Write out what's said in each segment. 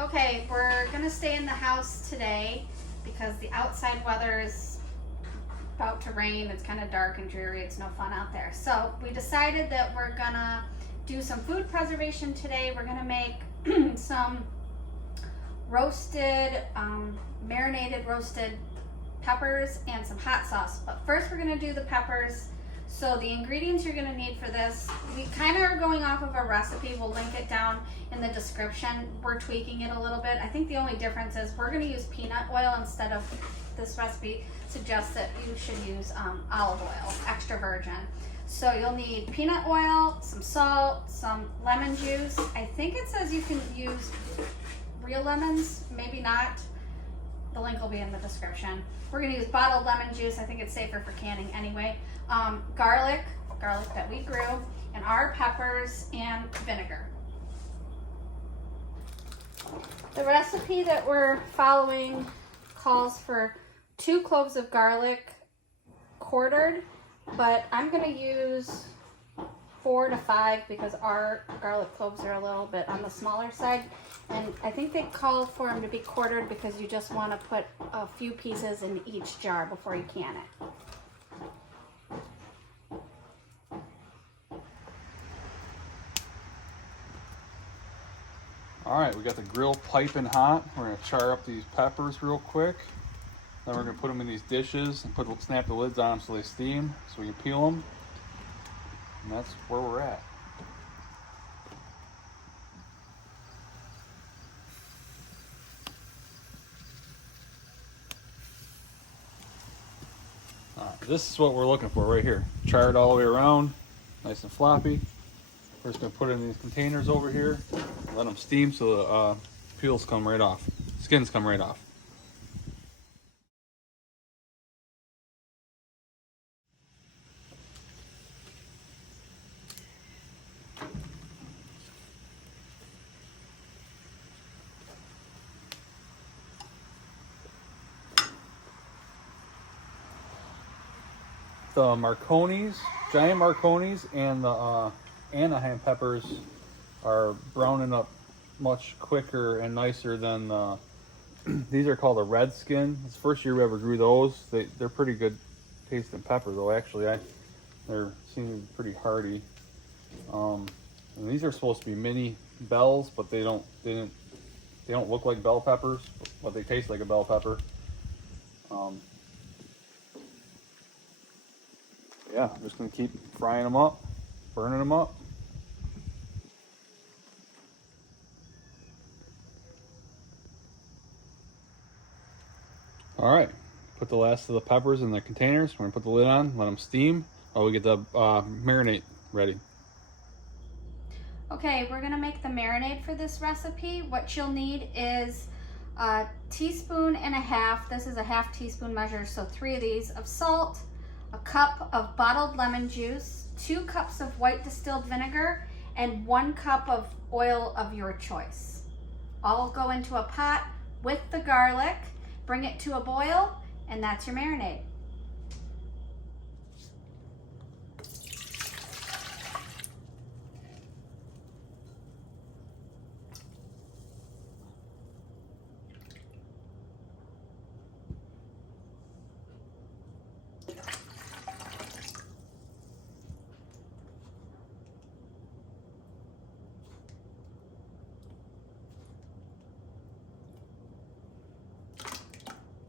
Okay, we're gonna stay in the house today because the outside weather is about to rain. It's kind of dark and dreary. It's no fun out there. So we decided that we're gonna do some food preservation today. We're gonna make some roasted, marinated roasted peppers and some hot sauce. But first we're gonna do the peppers. So the ingredients you're gonna need for this, we kind of are going off of a recipe. We'll link it down in the description. We're tweaking it a little bit. I think the only difference is we're gonna use peanut oil instead of this recipe suggests that you should use olive oil, extra virgin. So you'll need peanut oil, some salt, some lemon juice. I think it says you can use real lemons, maybe not. The link will be in the description. We're gonna use bottled lemon juice. I think it's safer for canning anyway. Garlic that we grew, and our peppers and vinegar. The recipe that we're following calls for 2 cloves of garlic quartered, but I'm gonna use 4 to 5 because our garlic cloves are a little bit on the smaller side. And I think they call for them to be quartered because you just want to put a few pieces in each jar before you can it. All right, we got the grill piping hot. We're gonna char up these peppers real quick. Then we're gonna put them in these dishes and snap the lids on them so they steam, so we can peel them. And that's where we're at. This is what we're looking for right here. Charred all the way around, nice and floppy. We're just gonna put it in these containers over here, let them steam so the peels come right off, skins come right off. The Marconis, giant Marconis, and the Anaheim peppers are browning up much quicker and nicer than these are called a red skin. It's the first year we ever grew those. They're pretty good tasting pepper though. Actually, they're seem pretty hardy. And these are supposed to be mini bells, but they don't look like bell peppers, but they taste like a bell pepper. Yeah, I'm just gonna keep frying them up, burning them up. All right, put the last of the peppers in the containers. We're gonna put the lid on, let them steam while we get the marinade ready. Okay, we're gonna make the marinade for this recipe. What you'll need is a teaspoon and a half. This is a half teaspoon measure, so 3 of these of salt, a cup of bottled lemon juice, 2 cups of white distilled vinegar, and 1 cup of oil of your choice. All go into a pot with the garlic, bring it to a boil, and that's your marinade.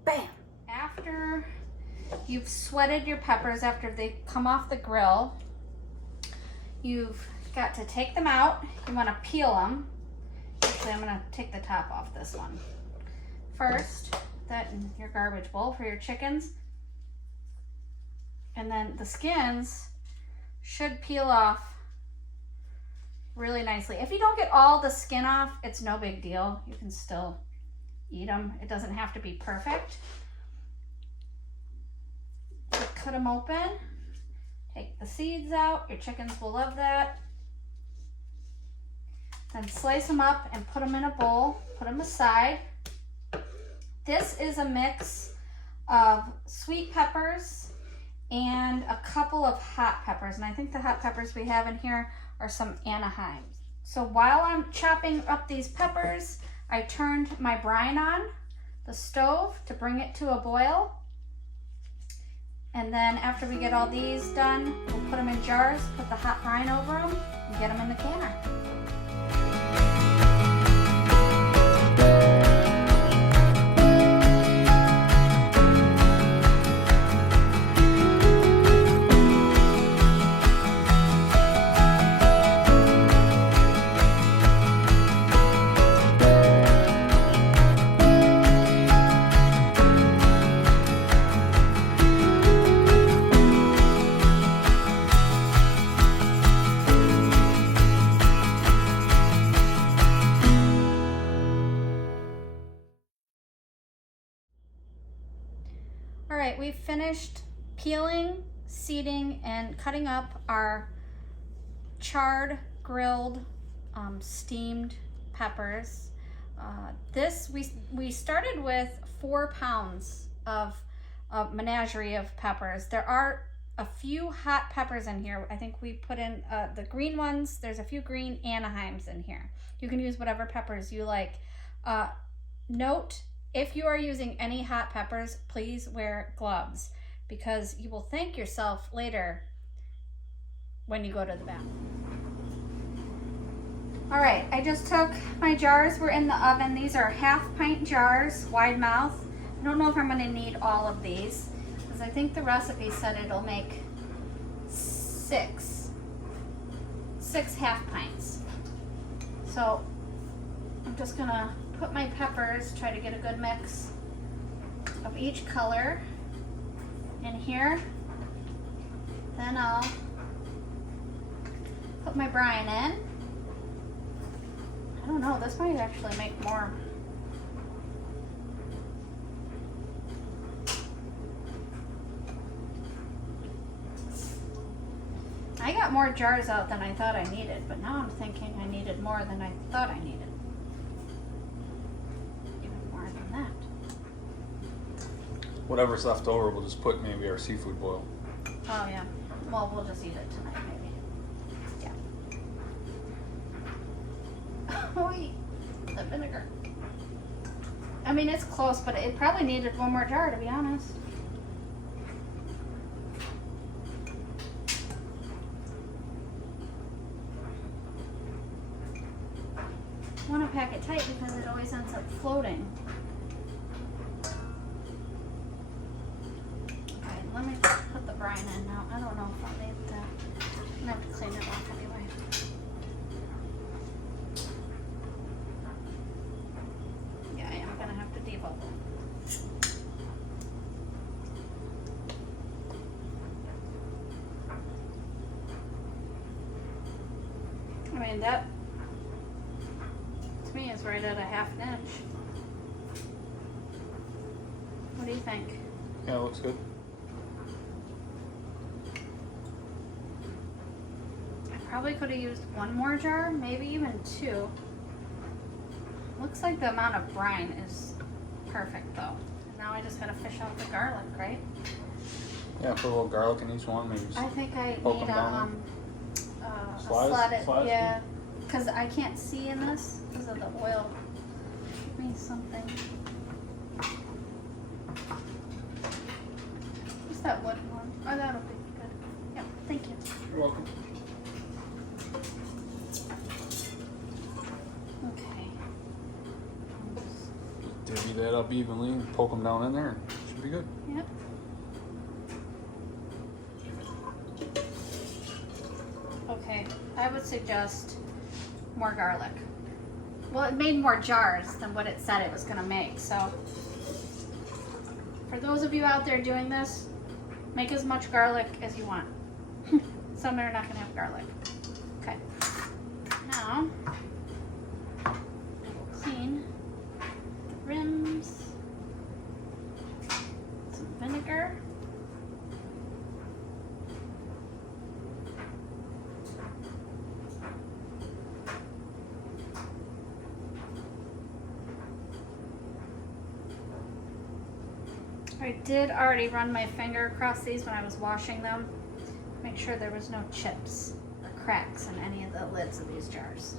Bam! After you've sweated your peppers, after they come off the grill, you've got to take them out. You want to peel them. Actually, I'm going to take the top off this one. First, put that in your garbage bowl for your chickens. And then the skins should peel off really nicely. If you don't get all the skin off, it's no big deal. You can still eat them. It doesn't have to be perfect. So cut them open. Take the seeds out. Your chickens will love that. Then slice them up and put them in a bowl. Put them aside. This is a mix of sweet peppers and a couple of hot peppers. And I think the hot peppers we have in here are some Anaheims. So while I'm chopping up these peppers, I turned my brine on the stove to bring it to a boil. And then after we get all these done, we'll put them in jars, put the hot brine over them, and get them in the canner. All right, we've finished peeling, seeding, and cutting up our charred, grilled, steamed peppers. We started with 4 pounds of a menagerie of peppers. There are a few hot peppers in here. I think we put in the green ones. There's a few green Anaheims in here. You can use whatever peppers you like. Note, if you are using any hot peppers, please wear gloves because you will thank yourself later when you go to the bathroom. All right, I just took my jars, we're in the oven. These are 1/2 pint jars, wide mouth. I don't know if I'm gonna need all of these because I think the recipe said it'll make six 1/2 pints. So I'm just gonna put my peppers, try to get a good mix of each color in here. Then I'll put my brine in. I don't know, this might actually make more. I got more jars out than I thought I needed, but now I'm thinking I needed more than I thought I needed. Whatever's left over, we'll just put maybe our seafood boil. Oh yeah. Well, we'll just eat it tonight, maybe. Yeah. Oh, the vinegar. I mean, it's close, but it probably needed one more jar, to be honest. I want to pack it tight because it always ends up floating. Let me put the brine in now. I don't know if I'll need that. I'm gonna have to clean it off anyway. Yeah, I am gonna have to debubble. I mean, that to me is right at a 1/2 inch. What do you think? Yeah, it looks good. Probably could have used one more jar, maybe even 2. Looks like the amount of brine is perfect though. Now I just gotta fish out the garlic, right? Yeah, put a little garlic in each one, maybe. I think I poke need them a Slice? yeah, because I can't see in this because of the oil. Give me something. What's that wooden one? Oh, that'll be good. Yeah, thank you. You're welcome. Divvy that up evenly and poke them down in there. Should be good. Yep. Okay, I would suggest more garlic. Well, it made more jars than what it said it was gonna make, so for those of you out there doing this, make as much garlic as you want. Some are not gonna have garlic. Okay, now we'll clean the rims, some vinegar. I did already run my finger across these when I was washing them. Make sure there was no chips or cracks in any of the lids of these jars.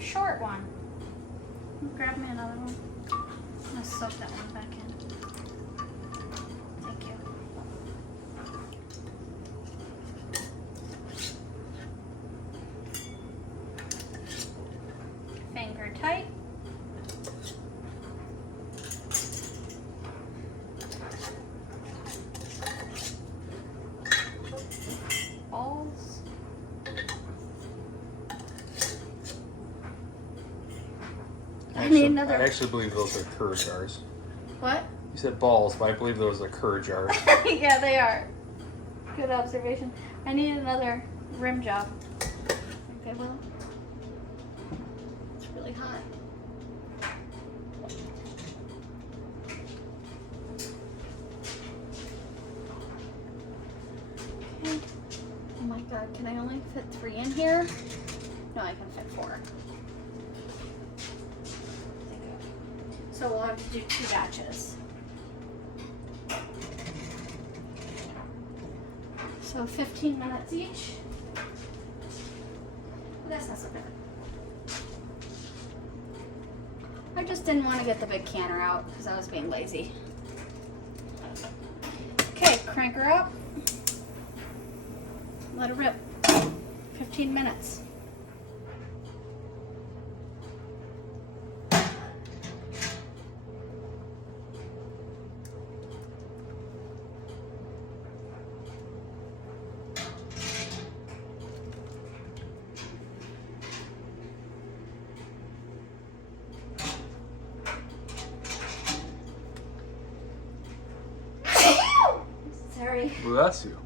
short one. Grab me another one. I'm gonna soak that one back in. Thank you. Finger tight. Balls. I need another. I actually believe those are curd jars. What? You said balls, but I believe those are curd jars. Yeah, they are. Good observation. I need another rim job. Okay, well, it's really hot. Okay. Oh my God, can I only fit 3 in here? No, I can fit 4. So we'll have to do 2 batches. So 15 minutes each. Well, that's not so bad. I just didn't want to get the big canner out because I was being lazy. Okay, crank her up. Let her rip. 15 minutes. Sorry. Bless you.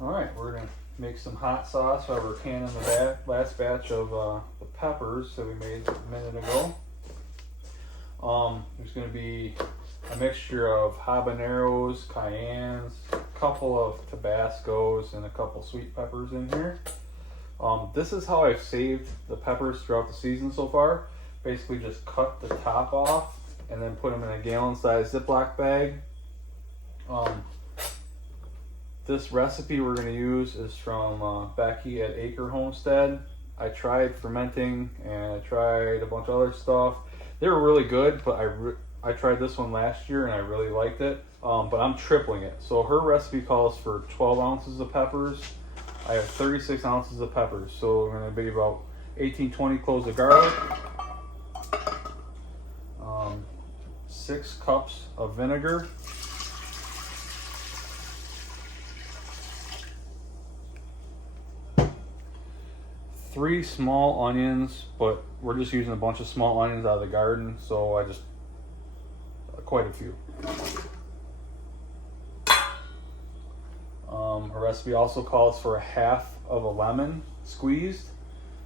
Alright, we're going to make some hot sauce while we're canning the last batch of the peppers that we made a minute ago. There's going to be a mixture of habaneros, cayennes, a couple of Tabascos, and a couple sweet peppers in here. This is how I've saved the peppers throughout the season so far. Basically just cut the top off and then put them in a gallon-sized Ziploc bag. This recipe we're going to use is from Becky at Acre Homestead. I tried fermenting and I tried a bunch of other stuff. They were really good, but I tried this one last year and I really liked it. But I'm tripling it. So her recipe calls for 12 ounces of peppers. I have 36 ounces of peppers. So we're going to be about 18-20 cloves of garlic. 6 cups of vinegar. 3 small onions, but we're just using a bunch of small onions out of the garden, so I just quite a few. Her recipe also calls for a half of a lemon squeezed,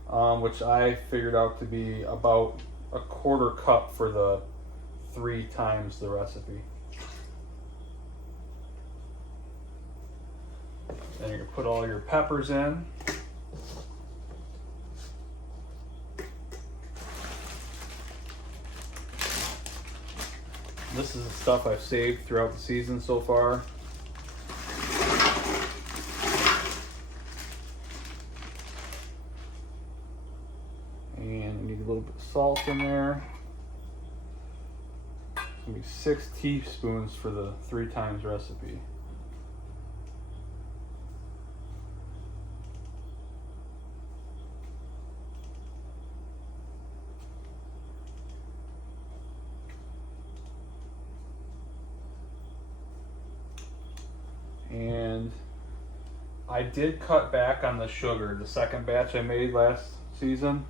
which I figured out to be about a 1/4 cup for the 3 times the recipe. Then you're gonna put all your peppers in. This is the stuff I've saved throughout the season so far. And we need a little bit of salt in there. It's gonna be 6 teaspoons for the 3 times recipe. And I did cut back on the sugar, the second batch I made last season,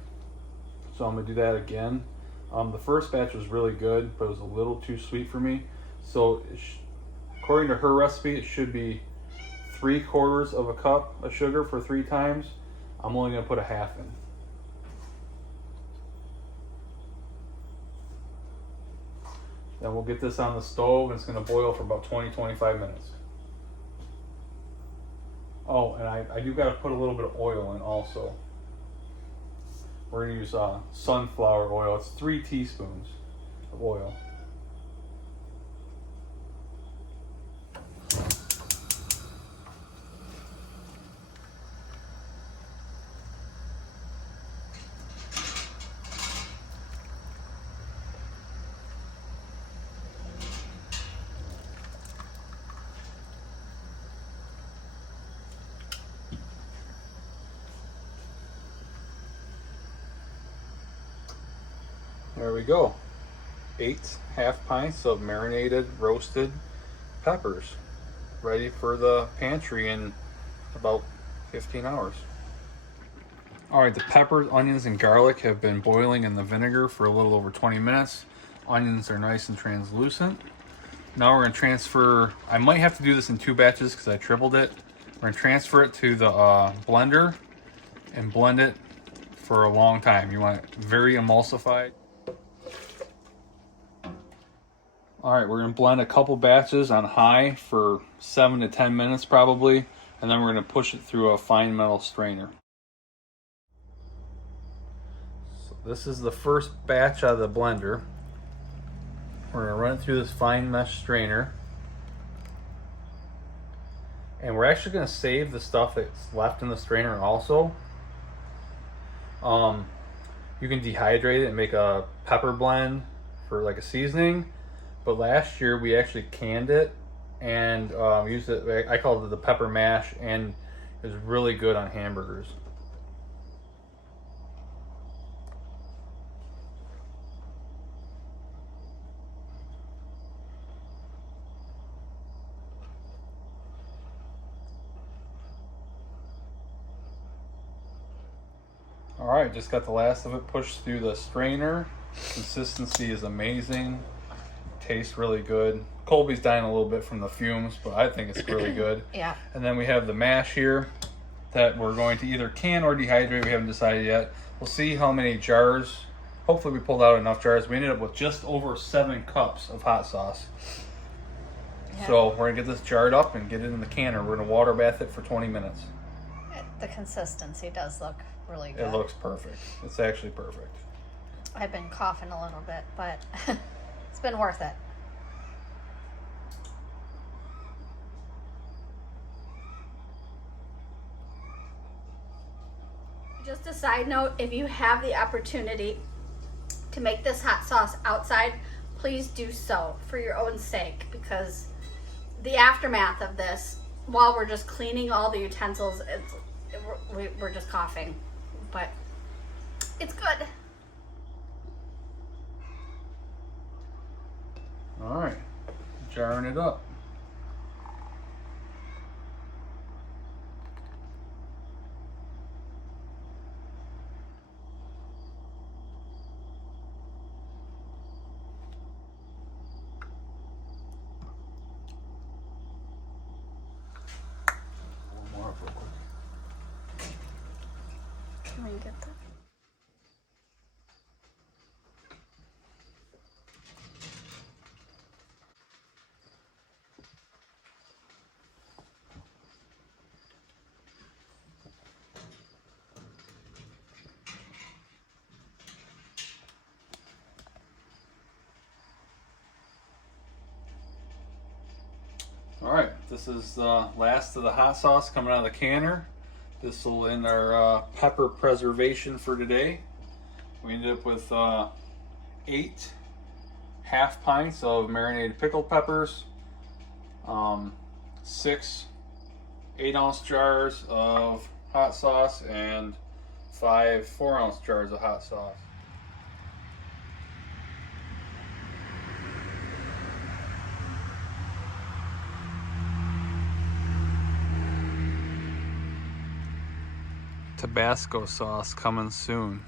so I'm gonna do that again. The first batch was really good, but it was a little too sweet for me. So according to her recipe, it should be 3/4 of a cup of sugar for 3 times. I'm only gonna put a half in. Then we'll get this on the stove and it's gonna boil for about 20-25 minutes. Oh, and I do got to put a little bit of oil in also. We're going to use sunflower oil. It's 3 teaspoons of oil. There we go. 8.5 pints of marinated roasted peppers, ready for the pantry in about 15 hours. All right, the peppers, onions, and garlic have been boiling in the vinegar for a little over 20 minutes. Onions are nice and translucent. Now we're gonna transfer, I might have to do this in 2 batches because I tripled it. We're gonna transfer it to the blender and blend it for a long time. You want it very emulsified. All right, we're gonna blend a couple batches on high for 7 to 10 minutes probably, and then we're gonna push it through a fine metal strainer. So this is the first batch out of the blender. We're gonna run it through this fine mesh strainer. And we're actually gonna save the stuff that's left in the strainer also. You can dehydrate it and make a pepper blend for like a seasoning. But last year we actually canned it and used it, I called it the pepper mash, and it was really good on hamburgers. All right, just got the last of it pushed through the strainer. Consistency is amazing. Tastes really good. Colby's dying a little bit from the fumes, but I think it's really good. Yeah. And then we have the mash here that we're going to either can or dehydrate. We haven't decided yet. We'll see how many jars. Hopefully we pulled out enough jars. We ended up with just over 7 cups of hot sauce. Yeah. So we're gonna get this jarred up and get it in the canner. We're gonna water bath it for 20 minutes. The consistency does look really good. It looks perfect. It's actually perfect. I've been coughing a little bit, but it's been worth it. Just a side note, if you have the opportunity to make this hot sauce outside, please do so for your own sake, because the aftermath of this, while we're just cleaning all the utensils, we're just coughing, but it's good. All right, jarring it up. One more up real quick. Can we get that? All right, this is the last of the hot sauce coming out of the canner. This will end our pepper preservation for today. We ended up with 8 half pints of marinated pickled peppers, 6 8-ounce jars of hot sauce, and 5 4-ounce jars of hot sauce. Tabasco sauce coming soon.